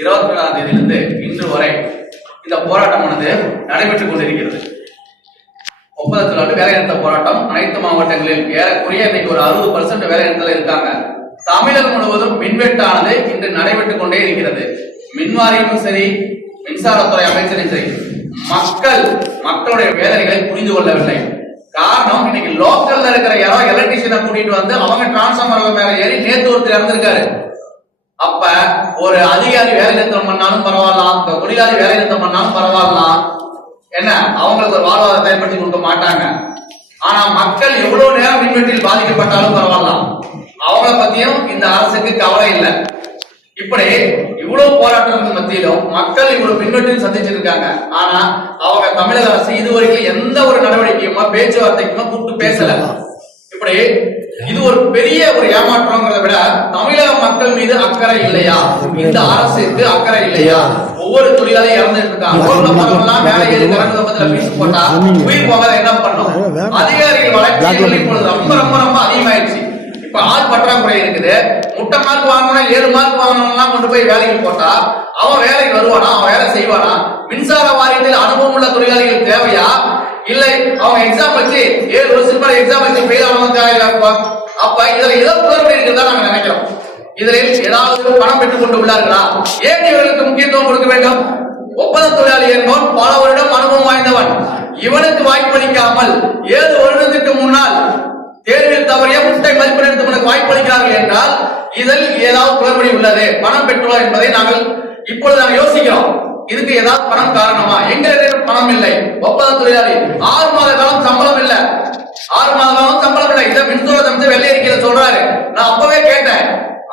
24ஆம் தேதியிலிருந்து இன்று வரை இந்த போராட்டமானது நடைபெற்றுக் கொண்டிருக்கிறது. ஒப்பந்த தொழிலாளர் வேலைநிறுத்த போராட்டம் அனைத்து மாவட்டங்களில் ஏறக்குறைய இன்னைக்கு ஒரு 60% வேலைநிறுத்தத்தில் இருக்காங்க. தமிழகம் முழுவதும் மின்வெட்டானது இன்று நடைபெற்றுக் கொண்டே இருக்கிறது. மின்வாரியமும் சரி, மின்சாரத்துறை அமைச்சரும் சரி, மக்களுடைய வேதனைகளை புரிந்து கொள்ளவில்லை. காரணம், இன்னைக்கு லோக்கல்ல இருக்கிற யாரோ எலக்ட்ரிஷியனை கூட்டிட்டு வந்து அவங்க டிரான்ஸ்பார்மர்ல மேல ஏறி நேத்து ஒருத்தர் இறந்திருக்காரு. அப்ப ஒரு அதிகாரி வேலை நிறுத்தம் பண்ணாலும் பரவாயில்லாம், இந்த தொழிலாளி வேலை நிறுத்தம் பண்ணாலும் பரவாயில்லாம், என்ன அவங்களுக்கு ஒரு வாழ்வாதாரத்தை ஏற்படுத்தி கொடுக்க மாட்டாங்க. ஆனா மக்கள் எவ்வளவு நேரம் மின்வெட்டில் பாதிக்கப்பட்டாலும் பரவாயில்லாம், அவங்கள பத்தியும் இந்த அரசுக்கு கவலை இல்லை. இப்படி இவ்வளவு போராட்டத்தின் மத்தியிலும் மக்கள் இவ்வளவு பின்னொட்டில் சந்திச்சிருக்காங்க. ஆனா அவங்க தமிழக அரசு இதுவரைக்கும் எந்த ஒரு நடவடிக்கையுமா பேச்சுவார்த்தைக்குமா கூப்பிட்டு பேசல. இப்படி இது ஒரு பெரிய ஒரு ஏமாற்றங்கிறத விட தமிழக மக்கள் மீது அக்கறை இல்லையா, இந்த அரசுக்கு அக்கறை இல்லையா? ஒவ்வொரு தொழிலாளியும் இறந்துட்டு இருக்காங்க. வேலையில் பீஸ் போட்டா உயிர் போகாத என்ன பண்ணும்? அதிகாரிகள் வளர்ச்சி இப்பொழுது ரொம்ப ரொம்ப ரொம்ப அதிகமாயிடுச்சு. இப்ப ஆள் பற்றாக்குறை இருக்குது. முட்டை மார்க் வாங்கணும், 7 மார்க் வாங்கணும் கொண்டு போய் வேலைக்கு போட்டா அவன் வேலைக்கு வருவானா? அவன் வேலை செய்வானா? மின்சார வாரியத்தில் அனுபவம் உள்ள தொழிலாளிகள் தேவையா? இல்லை அவங்க எக்ஸாம் வச்சு 7 வருஷத்துக்கு எக்ஸாம் வச்சு ஃபெயில் ஆனவங்க தேவையா? அப்ப இதுல ஏதோ குளறுபடி இருக்குதான் நாங்க நினைக்கிறோம். இதுல ஏதாவது பணம் பெற்றுக் கொண்டு உள்ளார்களா? ஏன் இவர்களுக்கு முக்கியத்துவம் கொடுக்க வேண்டும்? ஒப்பந்த தொழிலாளி என்பவன் பல வருடம் அனுபவம் வாய்ந்தவன். இவனுக்கு வாய்ப்பளிக்காமல் 7 வருடத்துக்கு முன்னால் தேர்வில் தவறிய முட்டை மதிப்பெண் எடுத்து வாய்ப்பளிக்கிறார்கள் என்றால் இதில் ஏதாவது குளறுபடி உள்ளது, பணம் பெற்றுள்ளோம் என்பதை இப்பொழுது நாங்கள் யோசிக்கிறோம். இதுக்கு ஏதாவது பணம் காரணமா? எங்க பணம் இல்லை. ஒப்பந்த தொழிலாளி 6 மாத காலம் சம்பளம் இல்ல, 6 மாத காலம் சம்பளம் இல்லை. இதை மின்துறை அமைச்சர் வெள்ளை அறிக்கையில சொல்றாரு. நான் அப்பவே கேட்டேன்,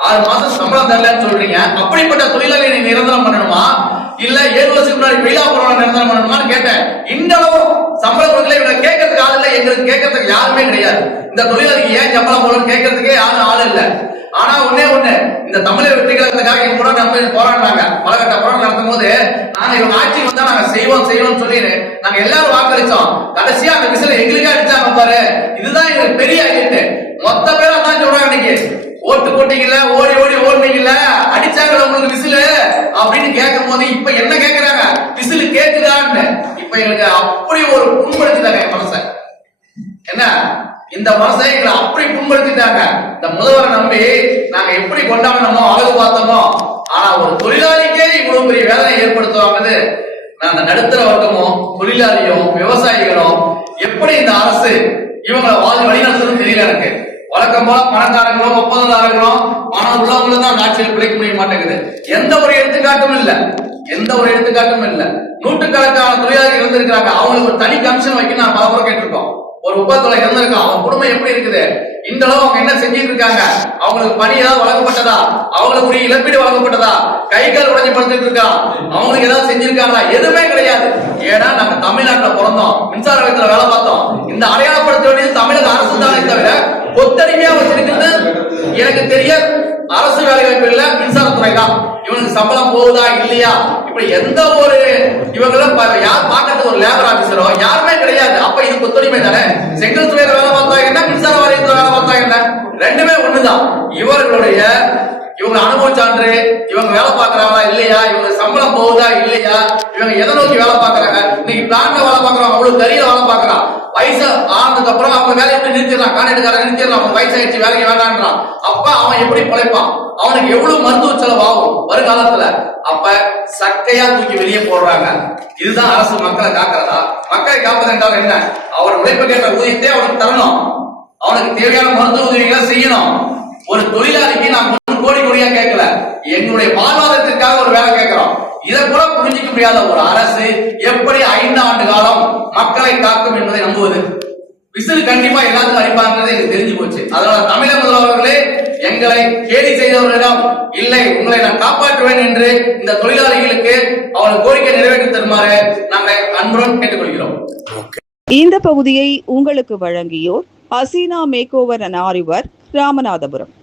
6 மாசம் சம்பளம் தரலன்னு சொல்றீங்க, அப்படிப்பட்ட தொழிலாளி நீ நிரந்தரம் பண்ணணுமா, இல்ல 7 வருஷத்துக்கு முன்னாடி வெயிலா போறவங்க நிரந்தரம் பண்ணணுமான்னு கேட்டேன். இந்த அளவு சம்பளம் கொடுக்கல, இவங்க கேட்கறதுக்கு ஆள் இல்லை, எங்களுக்கு கேட்கறதுக்கு யாருமே கிடையாது. இந்த தொழிலாளிக்கு ஏன் சம்பளம் போடணும்னு கேட்கறதுக்கே யாரும் ஆள் இல்லை. ஆனா ஒண்ணு இந்த தமிழக வெற்றி கழகத்துக்காக இவங்க கூட நம்ம போராடினாங்க. பலகட்ட போராட்டம் நடத்தும் போது நாங்க இவங்க ஆட்சி வந்தா நாங்க செய்வோம் சொல்லி நாங்க எல்லாரும் வாக்களிச்சோம். கடைசியா அந்த விசில எங்களுக்கே அடிச்சாங்க பாரு. இதுதான் எங்களுக்கு பெரிய ஐட்டு. மொத்த பேர் அதான் சொல்றாங்க. இன்னைக்கு ஓட்டு போட்டீங்கல்ல, ஓடி ஓடுனீங்கல்ல, அடிச்சாங்க உங்களுக்கு விசிலு அப்படின்னு கேட்கும் போது இப்ப என்ன கேட்கிறாங்க? விசிலு கேக்குதான்னு. இப்ப எங்களுக்கு அப்படி ஒரு புண்படுத்திட்டாங்க என் மனசை. என்ன இந்த மனசை எங்களை அப்படி புண்படுத்திட்டாங்க. இந்த முதல்வரை நம்பி நாங்க எப்படி கொண்டாடணுமோ அழகு பார்த்தோமோ, ஆனா ஒரு தொழிலாளிக்கே இவ்வளவு பெரிய வேதனை ஏற்படுத்துவாங்க. அந்த நடுத்தர வர்க்கமும் தொழிலாளியும் விவசாயிகளும் எப்படி இந்த அரசு இவங்களை வழிநடத்தணும் தெரியல எனக்கு. வழக்கம் போல பணக்காரங்களும் ஒப்பந்ததாரர்களும் பணம் உள்ளவங்களும் தான் ஆட்சியில் பிழைக்க முடிய மாட்டேங்குது. எந்த ஒரு எடுத்துக்காட்டும் இல்ல. நூற்றுக்கணக்கான தொழிலாளர்கள் இருந்திருக்காங்க. அவங்களுக்கு ஒரு தனி கமிஷன் வைக்க நான் பல முறை கேட்டிருக்கோம். ஒரு ஒப்பந்தத்துல இருந்திருக்கான், அவன் குடும்பம் எப்படி இருக்குது, இந்த அளவு அவங்க என்ன செஞ்சிட்டு இருக்காங்க, அவங்களுக்கு பணி ஏதாவது வழங்கப்பட்டதா, அவங்களுக்கு ஒரு இழப்பீடு வழங்கப்பட்டதா, கை கால் உடஞ்சி படுத்துட்டு இருக்கான், அவங்களுக்கு ஏதாவது செஞ்சிருக்காங்களா? எதுவுமே கிடையாது. ஏன்னா நாங்க தமிழ்நாட்டுல பிறந்தோம், மின்சார வாரியத்துல வேலை பார்த்தோம். இந்த அடையாளப்படுத்த வேண்டியது தமிழக அரசு தானே தவிர கொத்தடிமையா வச்சிருக்கிறது எனக்கு தெரிய அரசு வேலை வாய்ப்பு இல்ல, மின்சாரத்துறை தான். இவனுக்கு சம்பளம் போகுதா இல்லையா, இப்படி எந்த ஒரு இவங்களும் யார் பார்க்கறது ஒரு லேபர் ஆபீசரோ யாருமே கிடையாது. அப்ப இது கொத்தடிமை தானே. செங்கல் துறையில வேலை பார்த்தா என்ன, மின்சார வாரியத்துல வேலை பார்த்தா என்ன, ரெண்டுமே ஒண்ணுதான். இவங்க அனுபவ சான்று, இவங்க வேலை பார்க்கறாங்களா இல்லையா, இவங்க சம்பளம் போகுதா இல்லையா, இவங்க எதை நோக்கி வேலை பார்க்கறாங்க. இன்னைக்கு பிளான்ல வேலை பார்க்கறவங்க அவ்வளவு கரியில வேலை பார்க்கறான். வயசு ஆனதுக்கு அப்புறம் அவங்க வேலையை எப்படி நிறுத்திடலாம், கான்ட்ராக்ட்காரங்க நிறுத்திடலாம். அவங்க வயசாயிடுச்சு வேலைக்கு வேண்டான்றான். அப்ப அவன் எப்படி பிழைப்பான்? அவனுக்கு எவ்வளவு மருத்துவ செலவு ஆகும் வருங்காலத்துல. அப்ப சக்கையா தூக்கி வெளியே போடுறாங்க. இதுதான் அரசு மக்களை காக்கிறதா? மக்களை காப்பது என்றால் என்ன? அவர் உழைப்புக்கேற்ற ஊதியத்தை அவனுக்கு தரணும், அவனுக்கு தேவையான மருத்துவ உதவிகளை செய்யணும். ஒரு தொழிலாளிக்கு நாம் கோடியா கேட்கல, எங்களுடைய வாழ்வாதாரத்திற்காக ஒரு வேலை கேட்கிறோம். இதை கூட புரிஞ்சிக்க முடியாத ஒரு அரசு எப்படி 5 ஆண்டு காலம் மக்களை காக்கும் என்பதை நம்புவது? விசில் கண்டிப்பா எல்லாத்துக்கும் அடிப்பாங்கிறது எனக்கு தெரிஞ்சு போச்சு. அதனால தமிழக முதல்வர்களே, எங்களை கேலி செய்தவர்களிடம் இல்லை, உங்களை நான் காப்பாற்றுவேன் என்று இந்த தொழிலாளிகளுக்கு அவர்கள் கோரிக்கை நிறைவேற்றி தருமாறு நாங்கள் அன்புடன் கேட்டுக்கொள்கிறோம். இந்த பகுதியை உங்களுக்கு வழங்கியோர் அசீனா மேக் ஓவர் அண்ட் ஆரிவர், ராமநாதபுரம்.